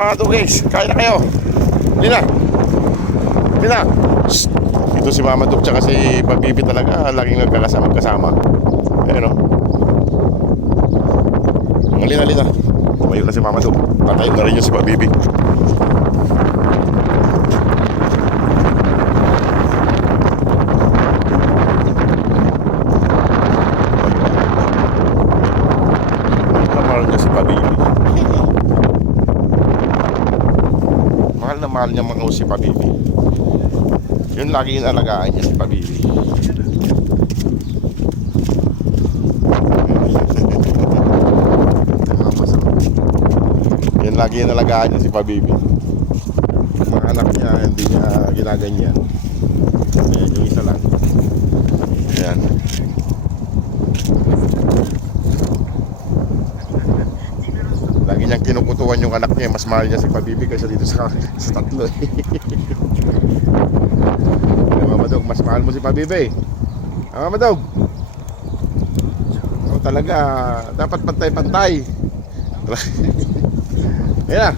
to guys, kain na kayo. Lina. Lina. Ito si Mama Dog tsaka si Pabibi talaga, laging nagkakasama-kasama. Ayun o. Lina, Lina. Tumayo na si Mama Dog. Tatayo na rin yung si Pabibi. Mahal niya si Pabibi. Mahal na mahal niya mga si Pabibi. Yun lagi yung alagaan niya si Pabibi. Yun lagi yung alagaan niya si Pabibi. Mga anak niya hindi niya ginaganyan. Ayan yung isa lang. Ayan. Lagi niyang kinukutuan yung anak niya. Mas mahal niya si Pabibi kaysa dito sa tatlo. Mama Dog, mas mahal mo si Pabibi. Mama Dog. O talaga, dapat pantay-pantay. Ayan na.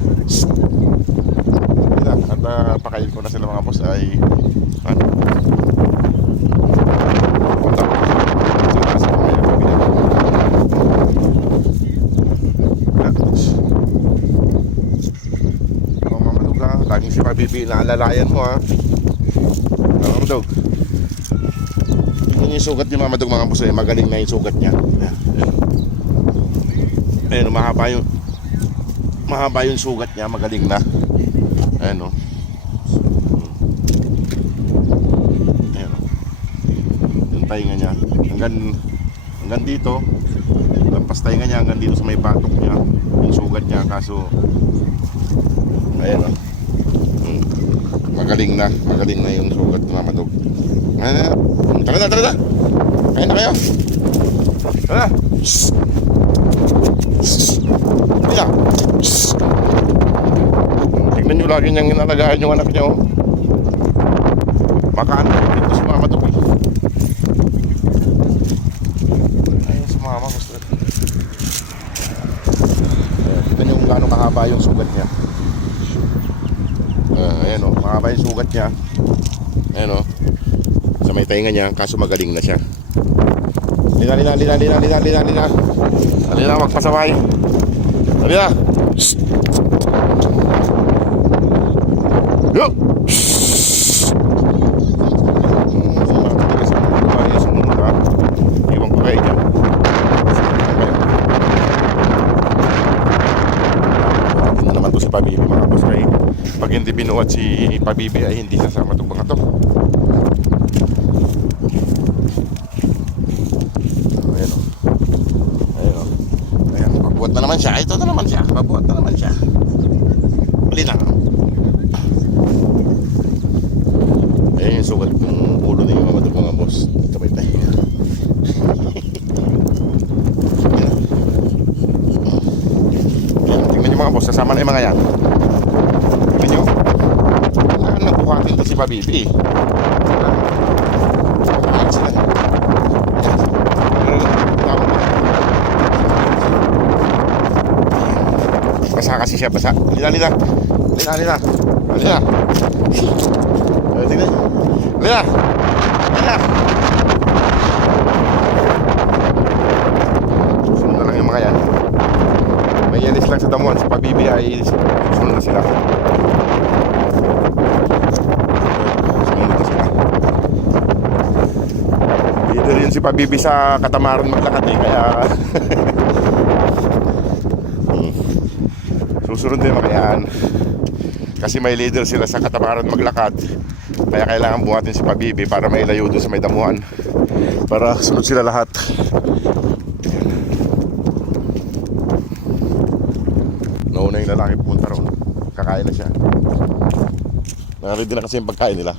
Ayan na. At pakain ko na sila mga boss ay ano? Punta ko. Sila sa mga yung pabili. Mama Dog ha. Laging si Pabibi naalalayan mo ha. Mama Dog. Yung sugat ni Mama Dog mga boss ay magaling na yung sugat niya. Ayun, mahaba yung sugat niya, magaling na. Ayun o. Ayun o. Yung tainga niya. Hanggang dito. Lampas tainga niya hanggang dito sa may batok niya. Yung sugat niya, kaso ayun o. Magaling na yung sugat ni Mama Dog. Tara na. Kain na kayo. Tara na. Mila. Tignan nyo lagi niyang inalagaan yung anak niya. Makaan dito si Mama Dog. Ayun si Mama. Tignan nyo kung gaano kahaba yung sugat niya. Ayan o, mahaba yung sugat niya. Ayan o. Sa may tainga niya, kaso magaling na siya. Lina. Halina, magpasabay. Halina. Yo! Iwan ko kayo dyan. Hindi na naman to si Pabibi mga boss. Pag hindi binuhat si Pabibi ay hindi sasama itong mga to. Babuhat na naman siya. Ito na naman siya. Babuhat na naman siya. Bali lang. Ayan yung sugat ng ulo na yung mga boss. Ito ba ito? Tingnan nyo mga boss. Kasama na yung mga yan. Tingnan nyo. Wala nagbuhatin ito si Pabibi. Wala sila. Basa kasi siya, basa. Lina. Tingnan. Lina. Susunod na lang yung mga yan. May yalis lang sa damuhan. Sa Pabibi ay susunod na sila. Leader yun si Pabibi sa katamaran maglakad eh. Kaya susunod din mga yan. Kasi may leader sila sa katamaran maglakad. Kaya kailangan buhatin si Pabibi para mailayo doon sa may damuhan. Para sunod sila lahat. Nauna yung lalaki pumunta roon. Kakain na siya. Ready na kasi yung pagkain nila.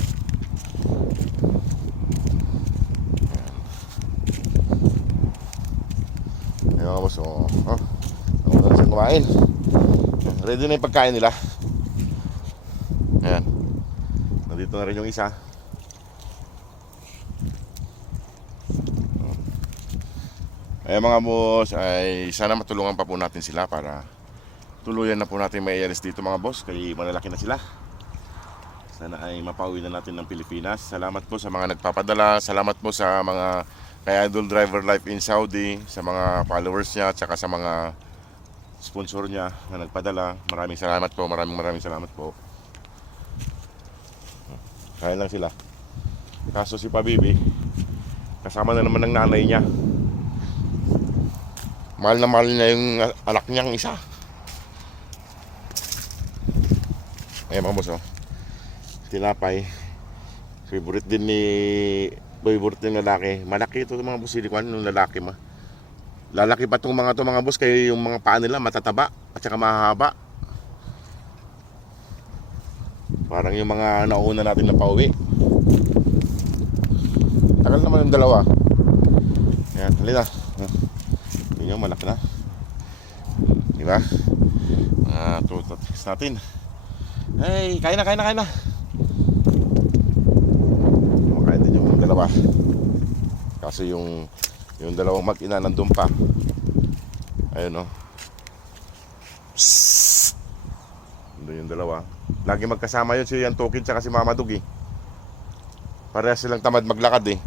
Ayun mga boss. Nauna na siyang kumain. Ready na yung pagkain nila. Ayan. Nandito na rin yung isa. Ayan mga boss, ay sana matulungan pa po natin sila para tuluyan na po natin may alis dito mga boss, kaya malalaki na sila. Sana ay mapauwi na natin ng Pilipinas. Salamat po sa mga nagpapadala, salamat po sa mga kay Idol Driver Life in Saudi, sa mga followers niya at saka sa mga sponsor niya na nagpadala. Maraming salamat po, maraming salamat po. Kaya lang sila. Kaso si Pabibi, kasama na naman ng nanay niya. Mahal na mahal niya yung anak niyang isa. Ayan mga boss, oh. Tinapay. Favorite din ng lalaki. Malaki ito mga boss, silikuan ng lalaki ma. Lalaki pa itong mga boss, kaya yung mga paa nila matataba at saka mahaba. Parang yung mga nauna natin na pauwi. Tagal naman yung dalawa. Ayan, halina. Yun yung malaki na. Diba? Tututis natin. Hey, kain na. Kumakain din yung dalawa. Kaso yung dalawang mag-ina nandun pa. Ayun, no. Psst. Nandun yung dalawa. Lagi magkasama yun si Yan Tukid tsaka si Mama Dug, eh. Parehas silang tamad maglakad, eh.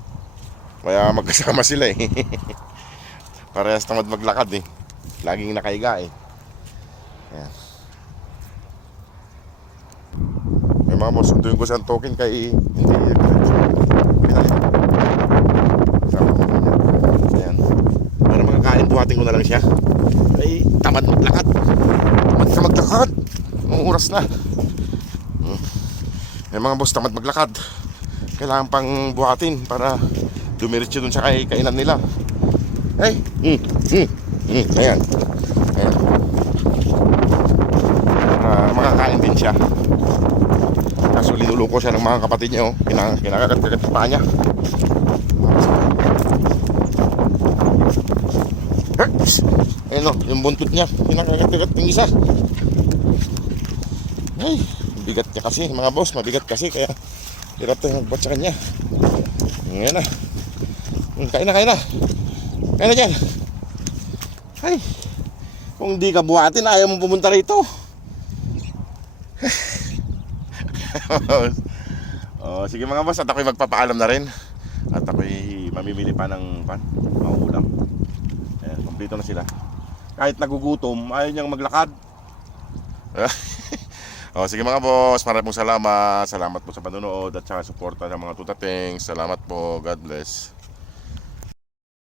Kaya magkasama sila, eh. Parehas tamad maglakad, eh. Laging nakahiga, eh. Ayan. May mga boss, sunduin ko si Yan Tukid kay hindi pinalito. Sama ko niya. Ayan. Para makakain, buhatin ko na lang siya. Ay, tamad maglakad. Tamad ka maglakad. Ang oras na. May mga boss, tamad maglakad. Kailangan pang buhatin para dumiretso dun sa kainan nila. Ay, ayan. Ayan. Para makakain din siya. Kaso linuloko siya ng mga kapatid niya, oh. Kinakagat-kagat pa niya. Ayun, oh, yung buntot niya, kinakagat-kagat yung isa. Ay, bigat niya kasi mga boss, mabigat kasi, kaya hirap tayo magbat sa kanya. Ngayon na. Kain na. Kain na dyan. Ay, kung di ka buhatin, ayaw mong pumunta rito. Sige mga boss, at ako'y magpapaalam na rin. At ako'y mamimili pa ng mga ulam. Ayan, kompleto na sila. Kahit nagugutom, ayaw niyang maglakad. Sige mga boss, maraming salamat. Salamat po sa panonood at saka suporta ng mga tutating. Salamat po, God bless.